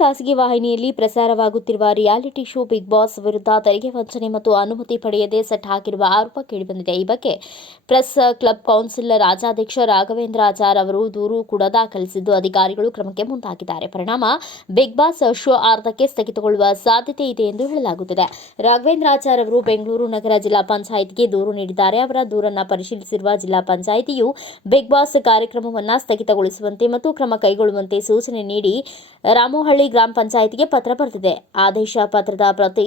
ಖಾಸಗಿ ವಾಹಿನಿಯಲ್ಲಿ ಪ್ರಸಾರವಾಗುತ್ತಿರುವ ರಿಯಾಲಿಟಿ ಶೋ ಬಿಗ್ ಬಾಸ್ ವಿರುದ್ಧ ತೆರಿಗೆ ವಂಚನೆ ಮತ್ತು ಅನುಮತಿ ಪಡೆಯದೆ ಸೆಟ್ ಹಾಕಿರುವ ಆರೋಪ ಕೇಳಿಬಂದಿದೆ. ಈ ಬಗ್ಗೆ ಪ್ರೆಸ್ ಕ್ಲಬ್ ಕೌನ್ಸಿಲ್ ರಾಜ್ಯಾಧ್ಯಕ್ಷ ರಾಘವೇಂದ್ರ ಆಚಾರ್ ಅವರು ದೂರು ಕೂಡ ದಾಖಲಿಸಿದ್ದು, ಅಧಿಕಾರಿಗಳು ಕ್ರಮಕ್ಕೆ ಮುಂದಾಗಿದ್ದಾರೆ. ಪರಿಣಾಮ ಬಿಗ್ ಬಾಸ್ ಶೋ ಅರ್ಧಕ್ಕೆ ಸ್ಥಗಿತಗೊಳ್ಳುವ ಸಾಧ್ಯತೆ ಇದೆ ಎಂದು ಹೇಳಲಾಗುತ್ತಿದೆ. ರಾಘವೇಂದ್ರ ಆಚಾರ್ ಅವರು ಬೆಂಗಳೂರು ನಗರ ಜಿಲ್ಲಾ ಪಂಚಾಯಿತಿಗೆ ದೂರು ನೀಡಿದ್ದಾರೆ. ಅವರ ದೂರನ್ನು ಪರಿಶೀಲಿಸಿರುವ ಜಿಲ್ಲಾ ಪಂಚಾಯಿತಿಯು ಬಿಗ್ ಬಾಸ್ ಕಾರ್ಯಕ್ರಮವನ್ನು ಸ್ಥಗಿತಗೊಳಿಸುವಂತೆ ಮತ್ತು ಕ್ರಮ ಕೈಗೊಳ್ಳುವಂತೆ ಸೂಚನೆ ನೀಡಿ ರಾಮೋಹಳ್ಳಿ ಗ್ರಾಮ ಪಂಚಾಯಿತಿಗೆ ಪತ್ರ ಬರೆದಿದೆ. ಆದೇಶ ಪತ್ರದ ಪ್ರತಿ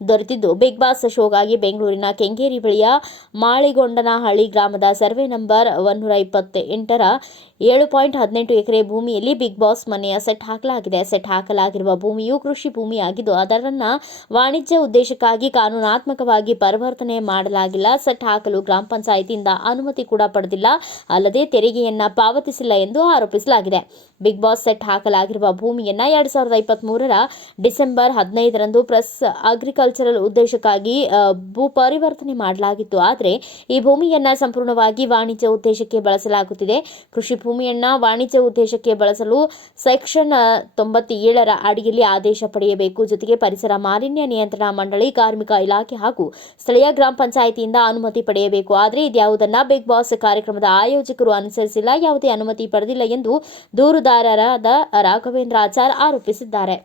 ದೊರೆತಿದ್ದು, ಬಿಗ್ ಬಾಸ್ ಶೋಗಾಗಿ ಬೆಂಗಳೂರಿನ ಕೆಂಗೇರಿ ಬಳಿಯ ಮಾಳಿಗೊಂಡನಹಳ್ಳಿ ಗ್ರಾಮದ ಸರ್ವೆ ನಂಬರ್ 128ರ 7.18 ಎಕರೆ ಭೂಮಿಯಲ್ಲಿ ಬಿಗ್ ಬಾಸ್ ಮನೆಯ ಸೆಟ್ ಹಾಕಲಾಗಿದೆ. ಸೆಟ್ ಹಾಕಲಾಗಿರುವ ಭೂಮಿಯು ಕೃಷಿ ಭೂಮಿಯಾಗಿದ್ದು, ಅದರನ್ನು ವಾಣಿಜ್ಯ ಉದ್ದೇಶಕ್ಕಾಗಿ ಕಾನೂನಾತ್ಮಕವಾಗಿ ಪರಿವರ್ತನೆ ಮಾಡಲಾಗಿಲ್ಲ. ಸೆಟ್ ಹಾಕಲು ಗ್ರಾಮ ಪಂಚಾಯಿತಿಯಿಂದ ಅನುಮತಿ ಕೂಡ ಪಡೆದಿಲ್ಲ, ಅಲ್ಲದೆ ತೆರಿಗೆಯನ್ನ ಪಾವತಿಸಿಲ್ಲ ಎಂದು ಆರೋಪಿಸಲಾಗಿದೆ. ಬಿಗ್ ಬಾಸ್ ಸೆಟ್ ಹಾಕಲಾಗಿರುವ ಭೂಮಿಯನ್ನ 2023ರ ಡಿಸೆಂಬರ್ 15ರಂದು ಪ್ರೆಸ್ ಅಗ್ರಿಕಲ್ಚರಲ್ ಉದ್ದೇಶಕ್ಕಾಗಿ ಭೂ ಪರಿವರ್ತನೆ ಮಾಡಲಾಗಿತ್ತು. ಆದರೆ ಈ ಭೂಮಿಯನ್ನ ಸಂಪೂರ್ಣವಾಗಿ ವಾಣಿಜ್ಯ ಉದ್ದೇಶಕ್ಕೆ ಬಳಸಲಾಗುತ್ತಿದೆ. ಕೃಷಿ ಭೂಮಿಯನ್ನ ವಾಣಿಜ್ಯ ಉದ್ದೇಶಕ್ಕೆ ಬಳಸಲು ಸೆಕ್ಷನ್ 97ರ ಅಡಿಯಲ್ಲಿ ಆದೇಶ ಪಡೆಯಬೇಕು. ಜೊತೆಗೆ ಪರಿಸರ ಮಾಲಿನ್ಯ ನಿಯಂತ್ರಣ ಮಂಡಳಿ, ಕಾರ್ಮಿಕ ಇಲಾಖೆ ಹಾಗೂ ಸ್ಥಳೀಯ ಗ್ರಾಮ ಪಂಚಾಯಿತಿಯಿಂದ ಅನುಮತಿ ಪಡೆಯಬೇಕು. ಆದರೆ ಇದ್ಯಾವುದನ್ನ ಬಿಗ್ ಬಾಸ್ ಕಾರ್ಯಕ್ರಮದ ಆಯೋಜಕರು ಅನುಸರಿಸಿಲ್ಲ, ಯಾವುದೇ ಅನುಮತಿ ಪಡೆದಿಲ್ಲ ಎಂದು ದೂರುದಾರರಾದ ರಾಘವೇಂದ್ರ ಆಚಾರ್ ಆರೋಪಿಸಿದ್ದಾರೆ.